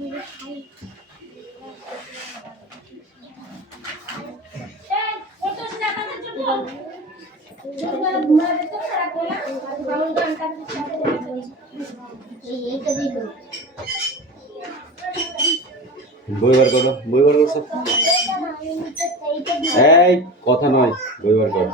বই বার করো, বই বার করো সব। এই কথা নয়, বই বার করো।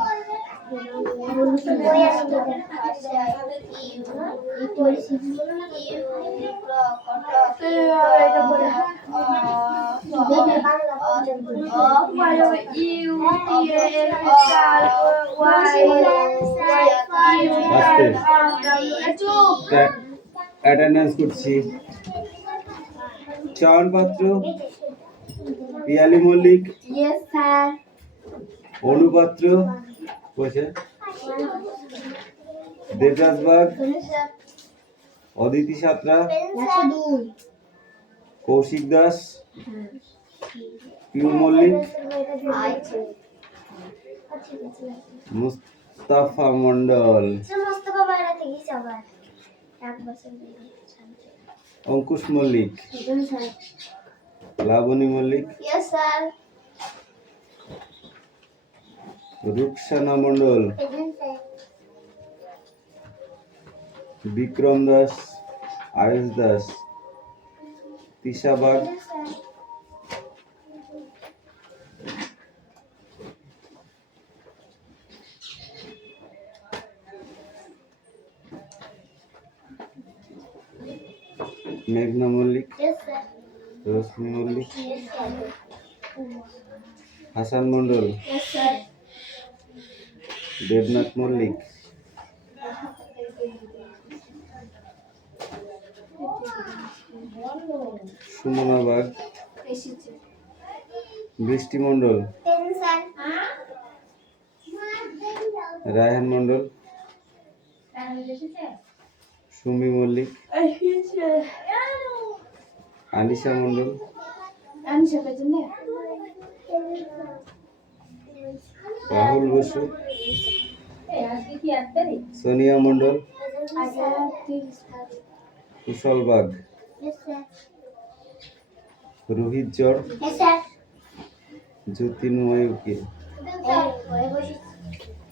অ্যাটেন্ডেন্স করছি। চয়ন পাত্র, পিয়ালি মল্লিক, অনুপাত্র, দেবরাজ বাগ, অদিতি সাঁতরা, কৌশিক দাস, পিউ মল্লিক, মুস্তাফা মন্ডল, অঙ্কুশ মল্লিক, লাবণী মল্লিক, রুকসানা মন্ডল, বিক্রম দাস, আয়ুষ দাস, তিশা বাগ, মেঘনা মল্লিক, রশ্মি মল্লিক, হাসান মন্ডল, দেবনাথ মল্লিক, সুমনা বাগ, বৃষ্টি মন্ডল, রায়হান মন্ডল, সুমি মল্লিক, আনিশা মন্ডল, রাহুল বসু, সোনিয়া মন্ডল, কুশল বাগ, রোহিত জর, জ্যোতির্ময় উকিল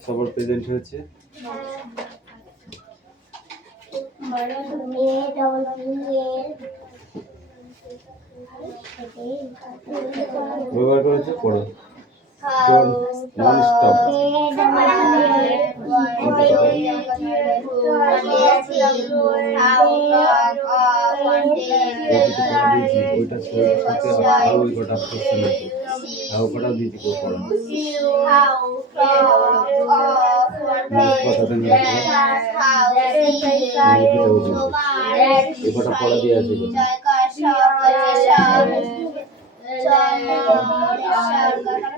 সবার প্রেজেন্ট হয়েছে। ব্যবহার করেছে পড়ো নন স্টপ। ওইটা আরো ওই কটা কোশ্চেন আছে, আরো কটা দিতে কো পড়ো কথাটা নিয়ে এই কটা পড়া দিয়ে আছে।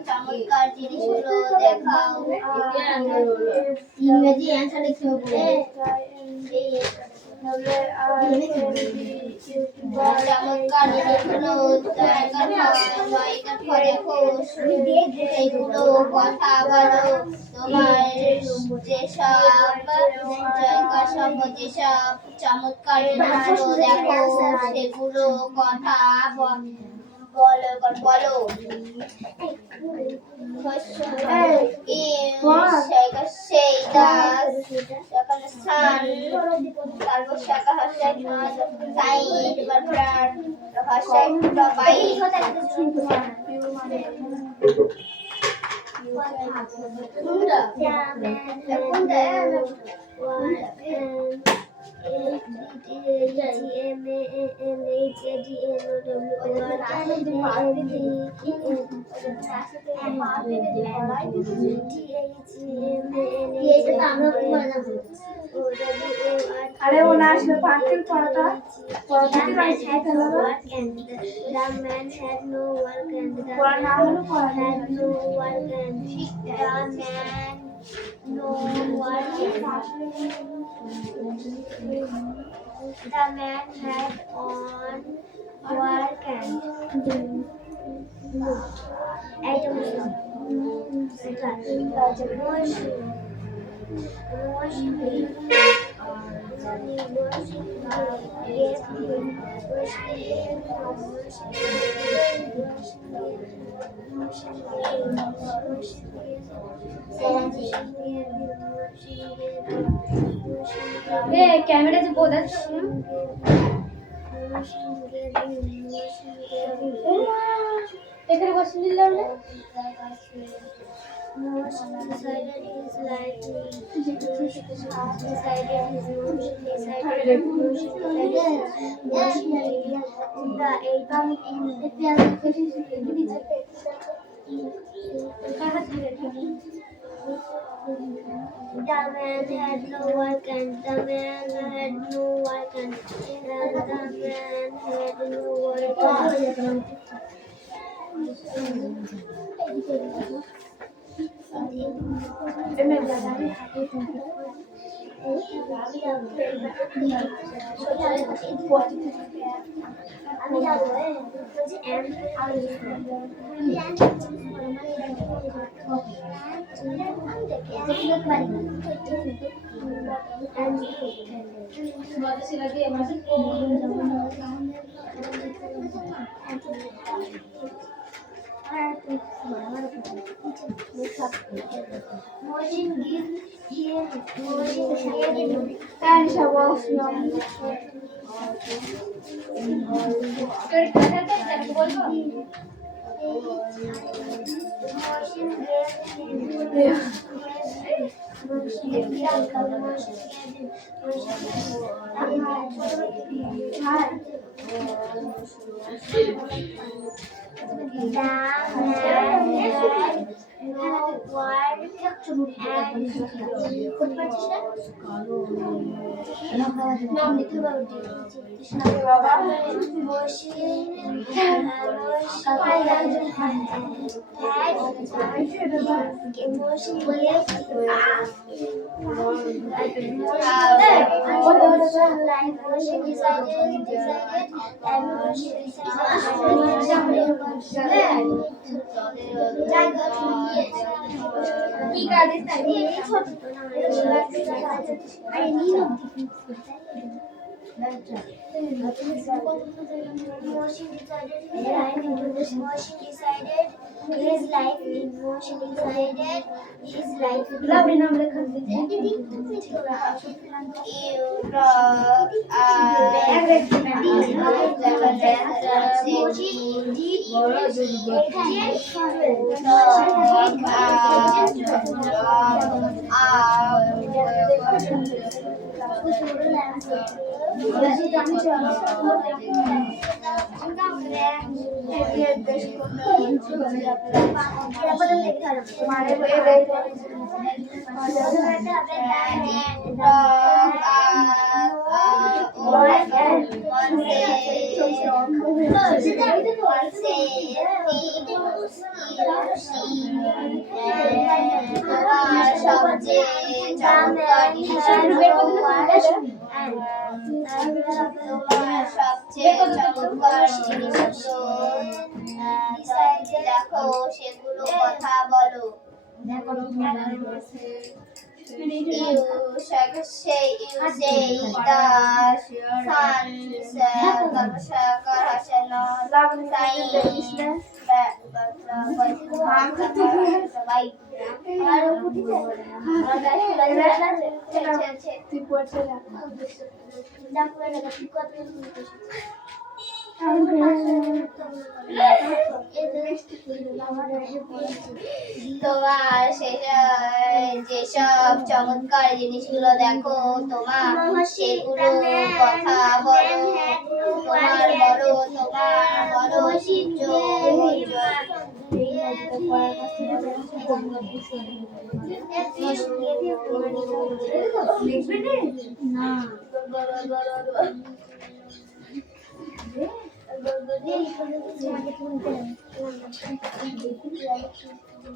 চমৎকার জিনিসগুলো দেখাও। ইংরেজি অ্যান্সার লিখতে হবে। চমৎকার জিনিসগুলো সেইগুলো কথা বলো। তোমার যেসব যেসব চমৎকার জিনিসগুলো দেখো সেগুলো কথা বলো। আরে ও না আসলে পার্কের পড়াটা পড়াতে পারছি না। The man had no work and the man had no work and the man no work. The man had on work and no. Item ক্যামেরাতে বোঝা যাচ্ছে এখানে বসে নিলাম না Motion decided his life. Decided his motion. Decided motion. The album in the man had no work and the man had no work and the man had no work. আমি যাবো Motion give here. Motion here. And shower. His life in motion decided his life. Love in number দেখো সেগুলো কথা বলো You say the তোমার যেসব চমৎকার জিনিসগুলো দেখো তোমার সেগুলো কথা বলো তোমার বলো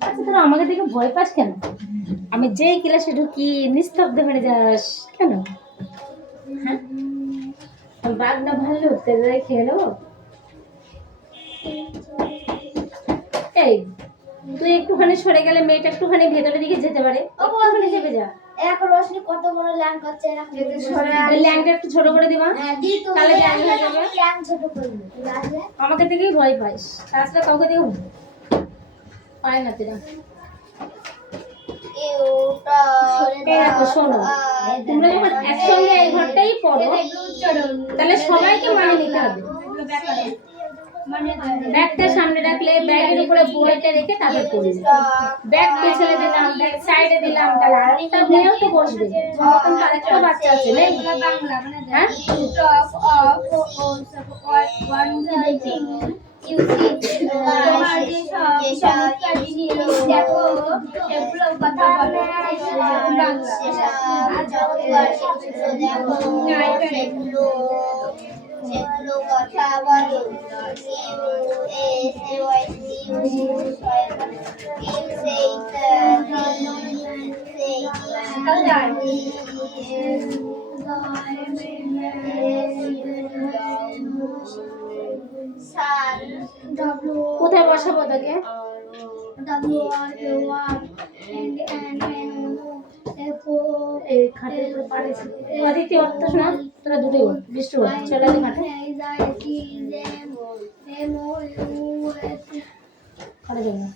আচ্ছা তোরা আমাকে দেখে ভয় পাস কেন? আমি যেই ক্লাসে ঢুকি নিস্তব্ধ হয়ে যাস কেন? হ্যাঁ বাঘ না ভালো তেলে খেয়ে নেবো। এই তুই একটুখানি সরে গেলে মেয়েটা একটুখানি ভেতরের দিকে যেতে পারে, ওখানে চেপে যা। এখন রোশনি কত বড় ল্যাং করছে এরকম এই ল্যাংটা একটু ছোট করে দিবা, দি তো তাহলে ল্যাং হয়ে যাবে। ল্যাং ছোট করবে লাগবে আমাকে দেখেই ভয় পাইস, তাছাড়া কাউকে দেখে পায় না তোরা। এই দেখো শোনো, তোমরা যখন একসঙ্গে এই ঘরটাই পড়ো তাহলে সবাইকে মানে নিতে হবে। ব্যাগটা সামনে রাখলে ব্যাগের উপরে বইটা রেখে তারপর পড়বে। ব্যাগ পেছনে দিলাম, ব্যাগ সাইডে দিলাম, তাহলে আরেকটা মেয়েও তো বসবে। তখন তো আরেকটা বাচ্চা আছে নেই? হ্যাঁ সেগুলো কথা বলো কোথায় বসাবো তোকে? এই খাটের উপরে পাড়েছি। অদিতি অর্থ শোনা, তোরা দুটোই বল, বৃষ্টি বল, চলে আসে খাটে। খাটে যাবে না।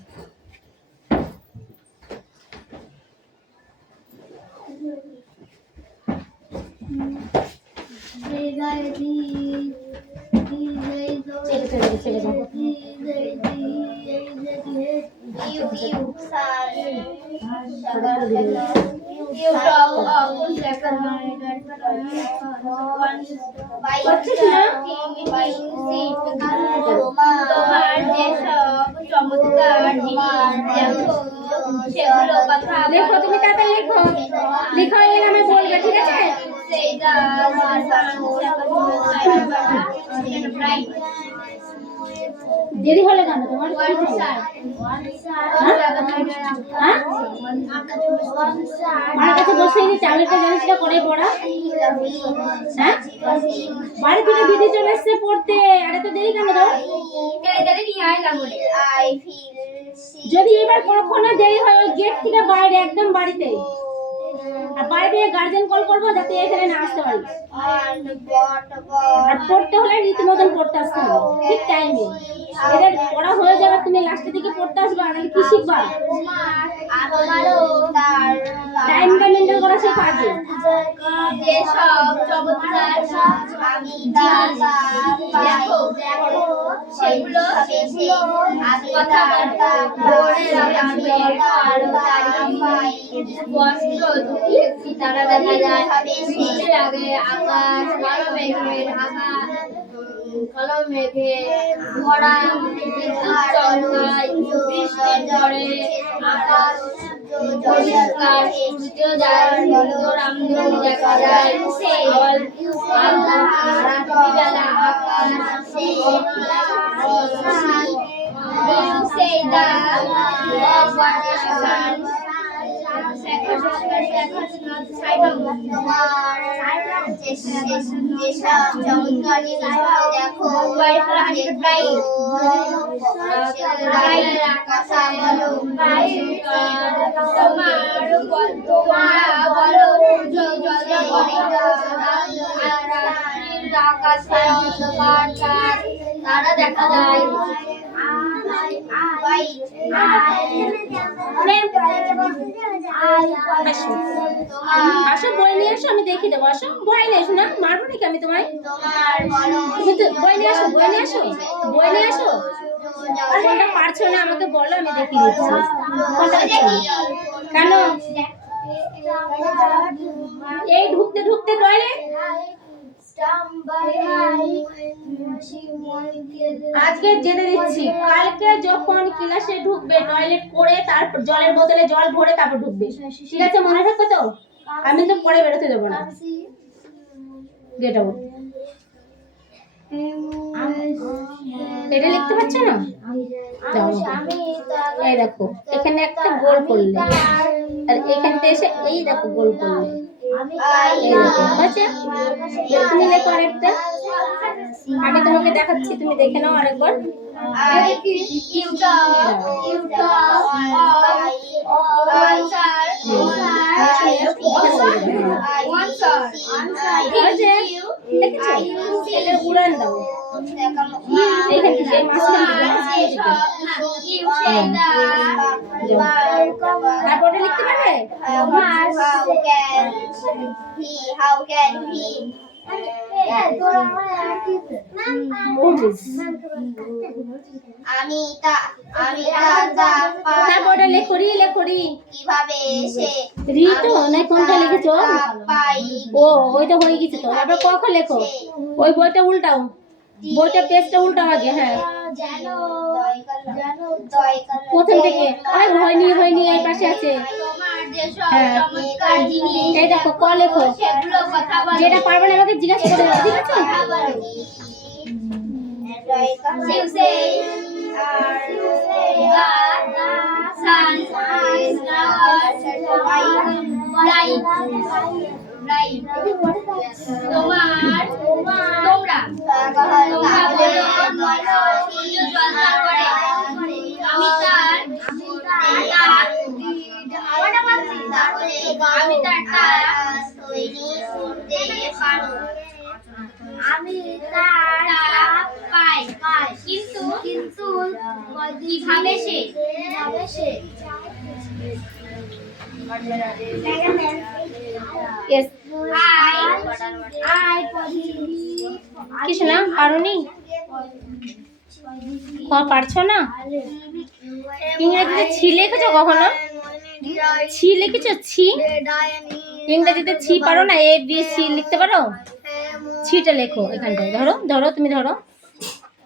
চেপে যাবো। তোমার যেসব চমৎকার সেগুলো কথা লেখো, তুমি তাড়াতাড়ি লেখো, লেখা হয়ে গেলে আমি বলবে, ঠিক আছে? দেরি হলে কেন তোমার? আমার কাছে বসে যে চাবিটা জানিস না করে পড়া, হ্যাঁ বাড়ি থেকে দিদি চলে এসছে পড়তে, আরে তো দেরি কেন দাও? যদি এবার কখনো দেরি হয় ওই গেট থেকে বাইরে একদম বাড়িতে, আর বাড়ি থেকে গার্জেন কল করবো যাতে এখানে না আসতে পারি। আর পড়তে হলে রীতিমতন পড়তে আসতে হবে ঠিক টাইমে। এদের পড়া হয়ে যাবে, তুমি লাস্টের দিকে পড়তে আসবে, আর কি শিখবা? টাইমটা মেনটেন করা সে পারবে। সেগুলো কথাবার্তা তারা দেখা যায় বৃষ্টির আগে আকাশ কালো মেঘের আকাশ কালো মেঘে ভরা চমকায় বৃষ্টির ঝড়ে আকাশ পরিষ্কার সূর্যোদয় রামধনু দেখা যায় রাত্রিবেলা আকাশ say that তারা দেখা যায় আসো বই নিয়ে আসো, আমি দেখিয়ে দেবো। আসো, ভয় নেই শোনা, মারবো নাকি আমি তোমায়? তুমি তো বই নিয়ে আসো, বই নিয়ে আসো, বই নিয়ে আসো। কোনটা পারছো না আমাকে বলো, আমি দেখিয়ে দিচ্ছি কোনটা পারছো না। কেন এই ঢুকতে ঢুকতে টয়লেট? আজকে যেতে দিচ্ছি, কালকে যখন ক্লাসে ঢুকবে টয়লেট করে তারপর জলের বোতলে জল ভরে তারপর ঢুকবে, ঠিক আছে? মনে থাকবে তো? আমি তো পরে বেরোতে দেবো না। Get out. এটা লিখতে পারছো না? এই দেখো এখানে একটা গোল করলে, আর এখান থেকে এসে এই দেখো গোল করলে, হয়েছে? তুমি লেখো আরেকটা, আমি তোমাকে দেখাচ্ছি, তুমি দেখে নাও আরেকবার। উড়ান দাও এইখান থেকে তারপরে লিখতে পারবে। How can he? তারপরে লেখরি লেখরি কিভাবে সে রি তো না কোনটা লিখেছো? ও ওইটা হয়ে গেছে তো। তারপর ক খ লেখো, ওই বইটা উল্টাও, বইটা পেজটা উল্টাও আগে। হ্যাঁ প্রথম থেকে হয়নি হয়নি এই পাশে আছে। হ্যাঁ এই দেখো ক লেখো, যেটা পারবে না আমাকে জিজ্ঞাসা করে দেবো, ঠিক আছে? আমি তার পাই কিন্তু কিভাবে সে Yes. কিছু না পারোনি, পারছো না? ইংরেজিতে ছি লিখেছো কখনো? ছি লিখেছো? ছি ইংরেজিতে ছি পারো না? এ বি সি লিখতে পারো? ছিটা লেখো এখানটায়, ধরো ধরো তুমি ধরো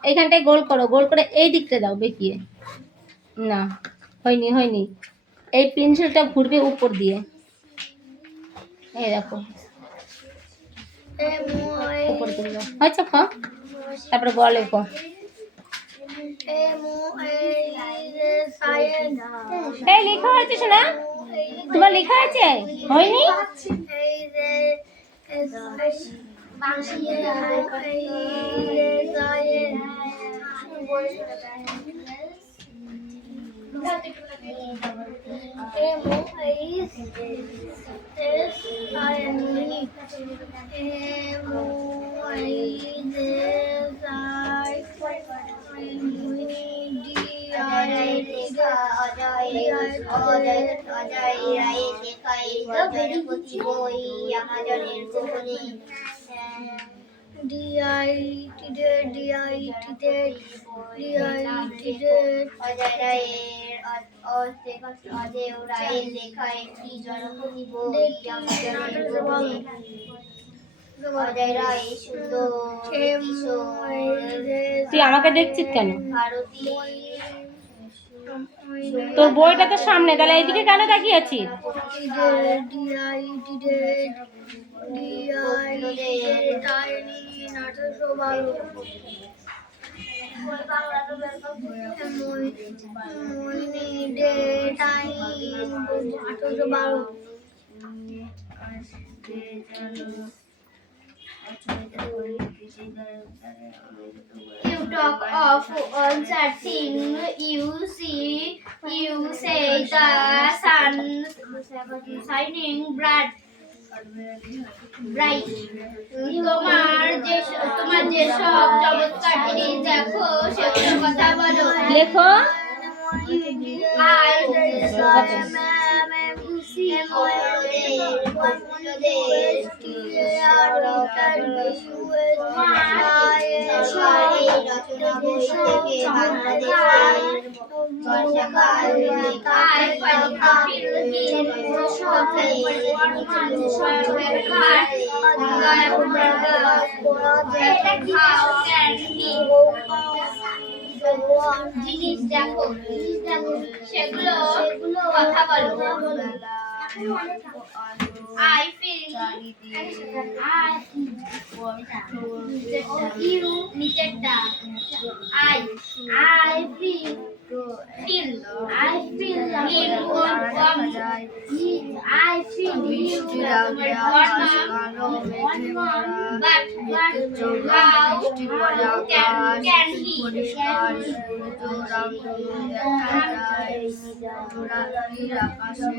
এইখানটায় গোল করো, গোল করে এই দিকটা দাও বেঁকিয়ে। না হয়নি হয়নি, এই পেন্সিলটা ঘুরবে উপর দিয়ে, এই দেখো উপর করে দাও, হয়েছে? খ তারপরে গ লেখো। এই লেখা হয়েছে শোনা, তোমার লেখা হয়েছে? হয়নি? তুই আমাকে দেখছিস কেন? তোর বইটা তো সামনে, তাহলে এইদিকে কেন তাকিয়ে আছিস? You talk of uncertain. You say the sun shining bright. তোমার যে সব চমৎকার জিনিস দেখো সেগুলোর কথা বলো। লেখো। জিনিস দেখো সেগুলো কথা বলো। I feel you নিচেরটা I feel him I feel বৃষ্টির আগে আকাশ কালো মেঘে ভরা, বিদ্যুৎ চমকায় বৃষ্টির পরে আকাশ পরিষ্কার, সূর্য রামধনু দেখা যায়। রাত্রির আকাশে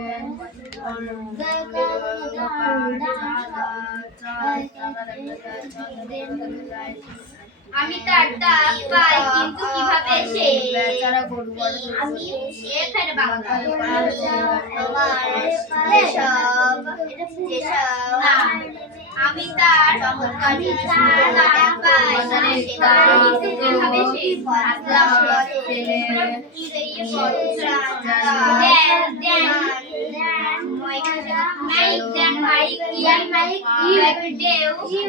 আমি তার ডাক পাই কিন্তু কিভাবে সে বেচারা গরু আমি এখানে বাংলা তোমার যেসব আমি তার চমৎকার ডাক পাই কিভাবে সে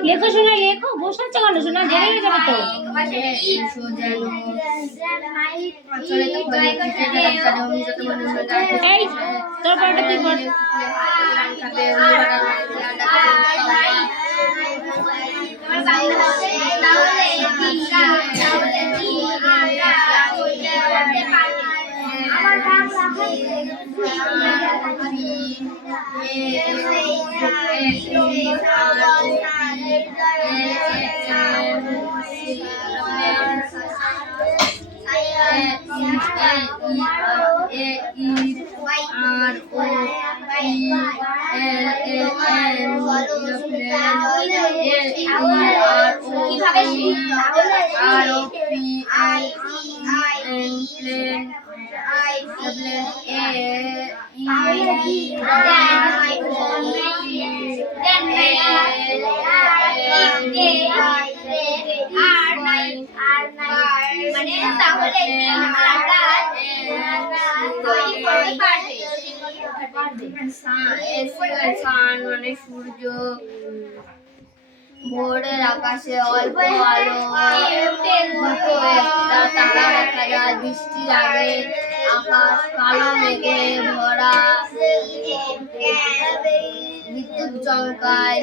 লেখো শোনা, লেখো, বসাচ্ছ কেন শোনা, দেরি হয়ে যাবে তো। এই তোর পরটা তুই পড়। আমার বাংলা মানে তাহলে মানে সূর্য, ভোরের আকাশে অল্প আলো, দুটো একটা তারা দেখা যায়। বৃষ্টির আগে আকাশ কালো মেঘে ভরা, বিদ্যুৎ চমকায়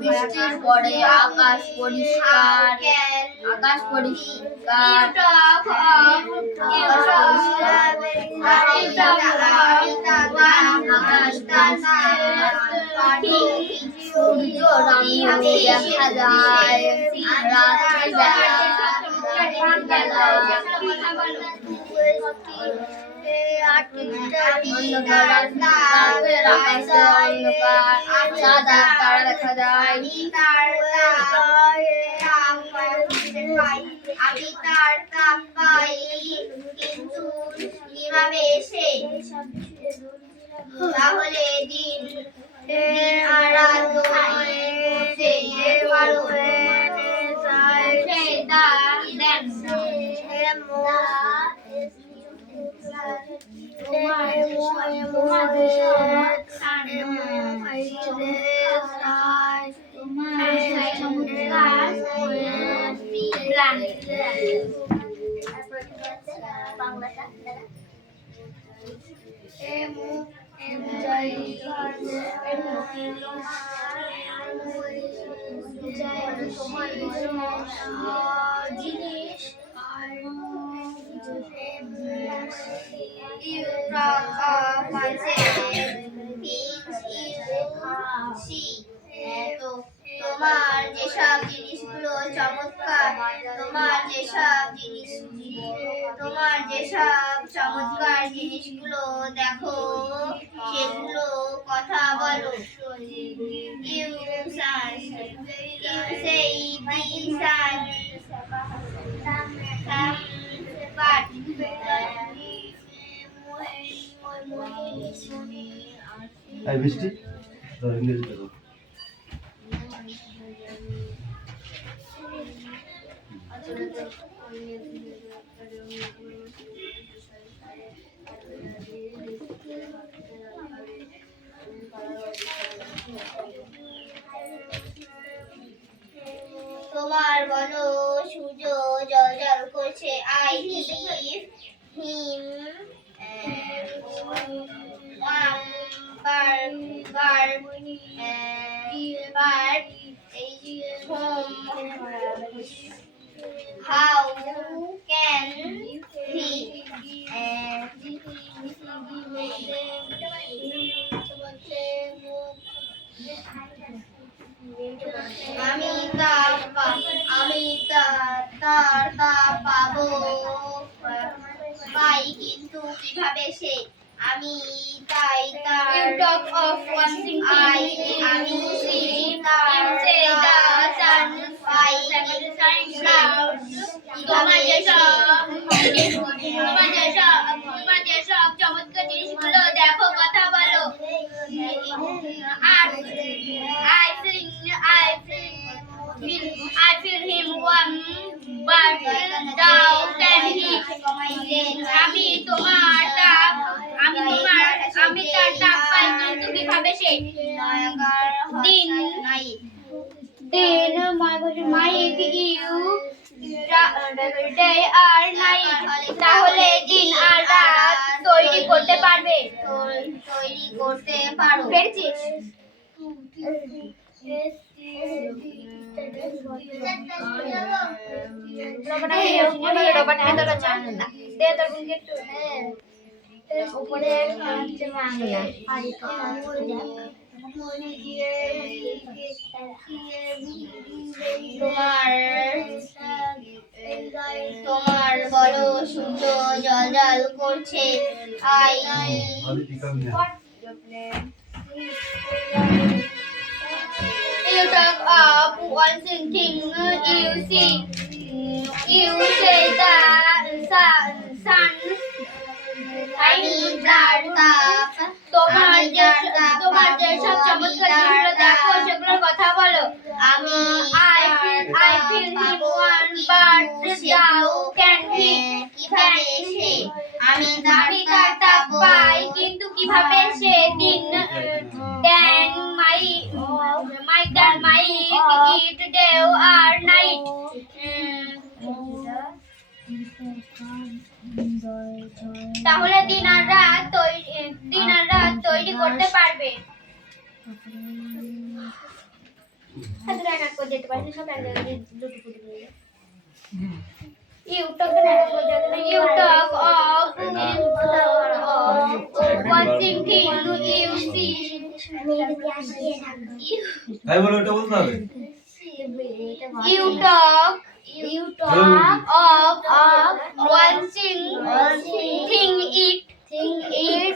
বৃষ্টির পরে আকাশ পরিষ্কার, আকাশ পরিষ্কার, সূর্য রামধনু দেখা যায়। রাত্রিবেলা অন্ধকার, সাদা তারা দেখা যায়। আমি তার তাপ পাই কিন্তু কিভাবে এসে তাহলে দিন আরাধ্য হয়েছে ভালো জিনিস you talk of myself things you see তো তোমার যেসব জিনিসগুলো চমৎকার, তোমার যেসব চমৎকার জিনিসগুলো দেখো সেগুলো কথা বলো। You say these are but এই বৃষ্টি তোর ইংরেজিতে বল। তোমার বলো সূর্য জল জল করছে। I give him how can he পাবো পাই কিন্তু কিভাবে সে আমি তাই তার you talk of one thing আমি তার you say the sun পাই তোমার যেসব চমৎকার জিনিসগুলো দেখো কথা বলো আর I feel him one but thou can he আমি তার টাক পাই কিন্তু কিভাবে সে দিন মাইক ইউ ডে আর নাইট তাহলে দিন আর রাত তৈরি করতে পারবে পেরেছিস তোমার বলো সূর্য জল করছে I You talk of one thing you see. You say the sun. আমি তার তাপ তোমার যেসব চমৎকার জিনিসগুলো দেখো সেগুলোর কথা বলো আমি I feel him one but thou can he কিভাবে সে আমি তার তাপ পাই কিন্তু কিভাবে সে দিন then my eat day or night তাহলে দিন আর রাত তৈরি করতে পারবে You talk of one thing you see. তাই বলে ওটা বলতে হবে You talk of one thing it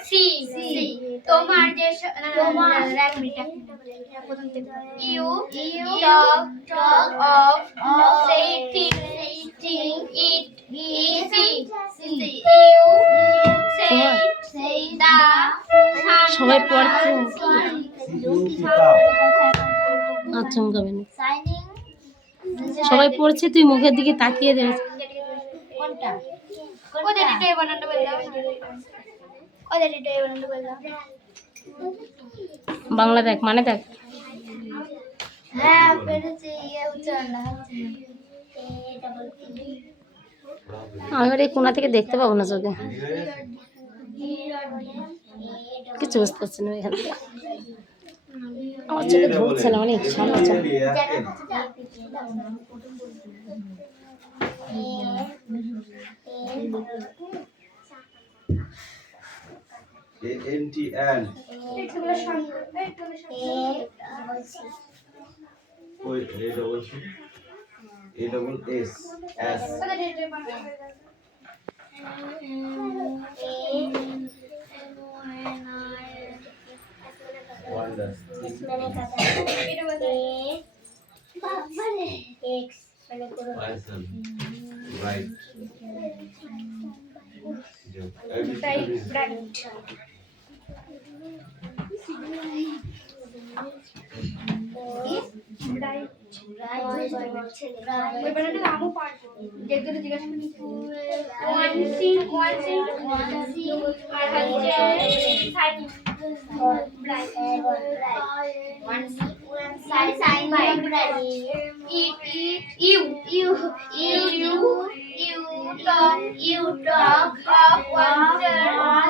see. তোমার যে You talk of say thing it see. You say the সবাই পড়ছে আচ্ছা গাবে না সবাই পড়ছে তুই মুখের দিকে তাকিয়ে দে কোনটা ওদের এটাই বানানো বললাম বাংলা দেখ মানে দেখ হ্যাঁ পেরেছি উচ্চারণ আমি এই কোনা থেকে দেখতে পাবো না চোখে কিছু বুঝতে পারছি না এখান থেকে আমার চোখে ধরছে না অনেক সামনে চলে ANTN ওই A double S S wonder Python right You talk of wonder